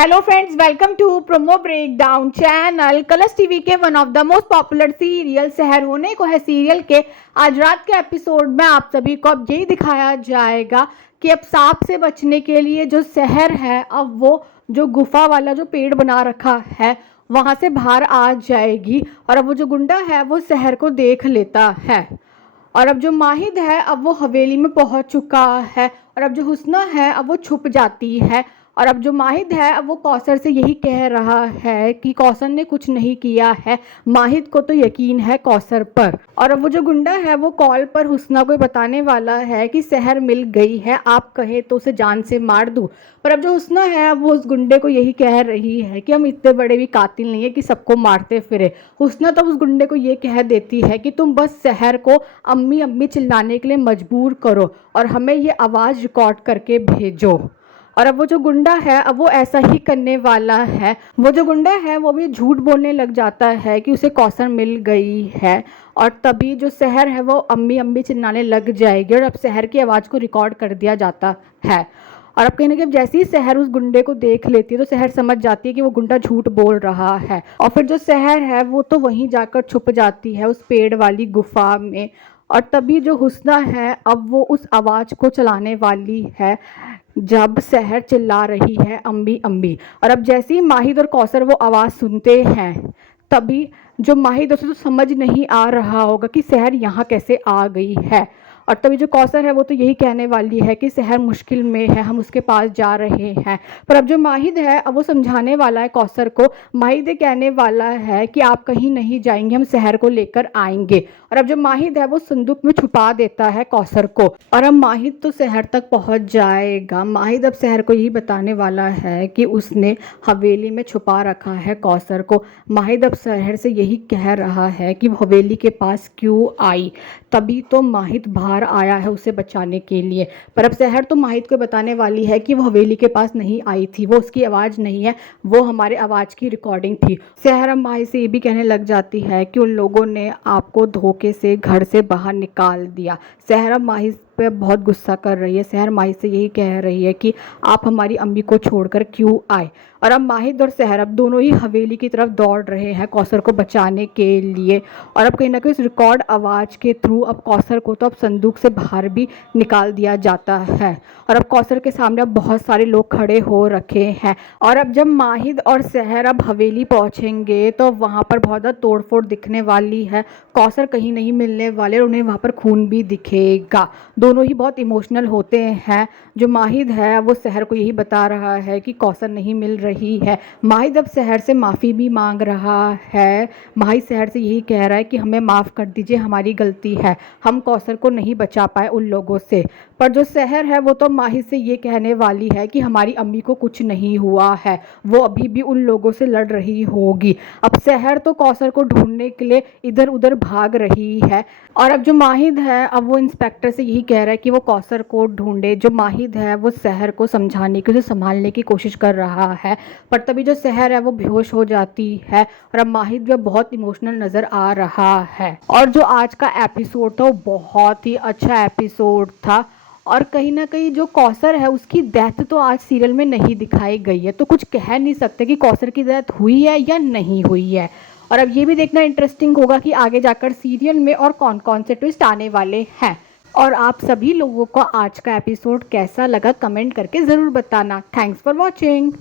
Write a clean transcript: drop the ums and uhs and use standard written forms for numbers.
Hello friends, welcome to promo breakdown channel. Colors TV के one of the most popular serial सहर होने को है सीरियल के आज रात के एपिसोड में आप सभी को अब यही दिखाया जाएगा कि अब सांप से बचने के लिए जो सहर है, अब वो जो गुफा वाला जो पेड़ बना रखा है वहाँ से बाहर आ जाएगी। और अब वो जो गुंडा है वो सहर को देख लेता है। और अब जो माहिद है अब वो हवेली में पहुंच चुका है। और अब जो हुस्ना है अब वो छुप जाती है। और अब जो माहिद है अब वो कौसर से यही कह रहा है कि कौसर ने कुछ नहीं किया है। माहिद को तो यकीन है कौसर पर। और अब वो जो गुंडा है वो कॉल पर हुस्ना को बताने वाला है कि सहर मिल गई है, आप कहे तो उसे जान से मार दूं। पर अब जो हुस्ना है अब वो उस गुंडे को यही कह रही है कि हम इतने बड़े भी कातिल नहीं है कि सबको मारते फिरे। हुस्ना तो उस गुंडे को ये कह देती है कि तुम बस सहर को अम्मी अम्मी चिल्लाने के लिए मजबूर करो और हमें ये आवाज़ रिकॉर्ड करके भेजो। और अब वो जो गुंडा है अब वो ऐसा ही करने वाला है। वो जो गुंडा है वो भी झूठ बोलने लग जाता है कि उसे कौसर मिल गई है। और तभी जो सहर है वो अम्मी अम्मी चिल्लाने लग जाएगी और अब सहर की आवाज़ को रिकॉर्ड कर दिया जाता है। और अब कहीं ना कहीं जैसे ही सहर उस गुंडे को देख लेती है तो सहर समझ जाती है कि वो गुंडा झूठ बोल रहा है। और फिर जो सहर है वो तो वहीं जाकर छुप जाती है उस पेड़ वाली गुफा में। और तभी जो हुस्ना है अब वो उस आवाज़ को चलाने वाली है जब सहर चिल्ला रही है अम्मी अम्मी। और अब जैसे ही माहिद और कौसर वो आवाज़ सुनते हैं तभी जो माहिद उसे तो समझ नहीं आ रहा होगा कि सहर यहाँ कैसे आ गई है। और तभी जो कौसर है वो तो यही कहने वाली है कि सहर मुश्किल में है, हम उसके पास जा रहे हैं। पर अब जो माहिद है अब वो समझाने वाला है कौसर को। माहिद ये कहने वाला है कि आप कहीं नहीं जाएंगे, हम सहर को लेकर आएंगे। और अब जो माहिद है वो संदूक में छुपा देता है कौसर को। और अब माहिद तो सहर तक पहुंच जाएगा। माहिद अब सहर को यही बताने वाला है कि उसने हवेली में छुपा रखा है कौसर को। माहिद अब सहर से यही कह रहा है कि वो हवेली के पास क्यों आई। तभी तो माहिद बाहर आया है उसे बचाने के लिए। पर अब सहर तो माहिद को बताने वाली है कि वो हवेली के पास नहीं आई थी, वो उसकी आवाज़ नहीं है, वो हमारे आवाज़ की रिकॉर्डिंग थी। सहर अब माहिद से ये भी कहने लग जाती है कि उन लोगों ने आपको धोखे से घर से बाहर निकाल दिया। सहर अब माहिद पे बहुत गुस्सा कर रही है। सहर माहिद से यही कह रही है कि आप हमारी अम्मी को छोड़कर क्यों आए। और अब माहिद और सहर अब दोनों ही हवेली की तरफ दौड़ रहे हैं कौसर को बचाने के लिए। और अब कहीं ना कहीं इस रिकॉर्ड आवाज़ के थ्रू अब कौसर को तो अब संदूक से बाहर भी निकाल दिया जाता है। और अब कौसर के सामने अब बहुत सारे लोग खड़े हो रखे हैं। और अब जब माहिद और सहर अब हवेली पहुंचेंगे तो वहाँ पर बहुत ज़्यादा तोड़फोड़ दिखने वाली है। कौसर कहीं नहीं मिलने वाले और उन्हें वहाँ पर खून भी दिखेगा। दोनों ही बहुत इमोशनल होते हैं। जो माहिद है वो सहर को यही बता रहा है कि कौसर नहीं मिल रही है। माहिद अब सहर से माफ़ी भी मांग रहा है। माहिद सहर से यही कह रहा है कि हमें माफ़ कर दीजिए, हमारी गलती है, हम कौसर को नहीं बचा पाए उन लोगों से। पर जो सहर है वो तो माहिद से ये कहने वाली है कि हमारी अम्मी को कुछ नहीं हुआ है, वो अभी भी उन लोगों से लड़ रही होगी। अब सहर तो कौसर को ढूंढने के लिए इधर उधर भाग रही है। और अब जो माहिद है अब वो इंस्पेक्टर से यही कह रहा है कि वो कौसर को ढूंढे। जो माहिद है वो सहर को समझाने की, उसे संभालने की कोशिश कर रहा है। पर तभी जो सहर है वो बेहोश हो जाती है और अब माहिद भी बहुत इमोशनल नज़र आ रहा है। और जो आज का एपिसोड था वो बहुत ही अच्छा एपिसोड था। और कहीं ना कहीं जो कौसर है उसकी डेथ तो आज सीरियल में नहीं दिखाई गई है, तो कुछ कह नहीं सकते कि कौसर की डेथ हुई है या नहीं हुई है। और अब ये भी देखना इंटरेस्टिंग होगा कि आगे जाकर सीरियल में और कौन कौन से ट्विस्ट आने वाले हैं। और आप सभी लोगों को आज का एपिसोड कैसा लगा कमेंट करके ज़रूर बताना। Thanks for watching.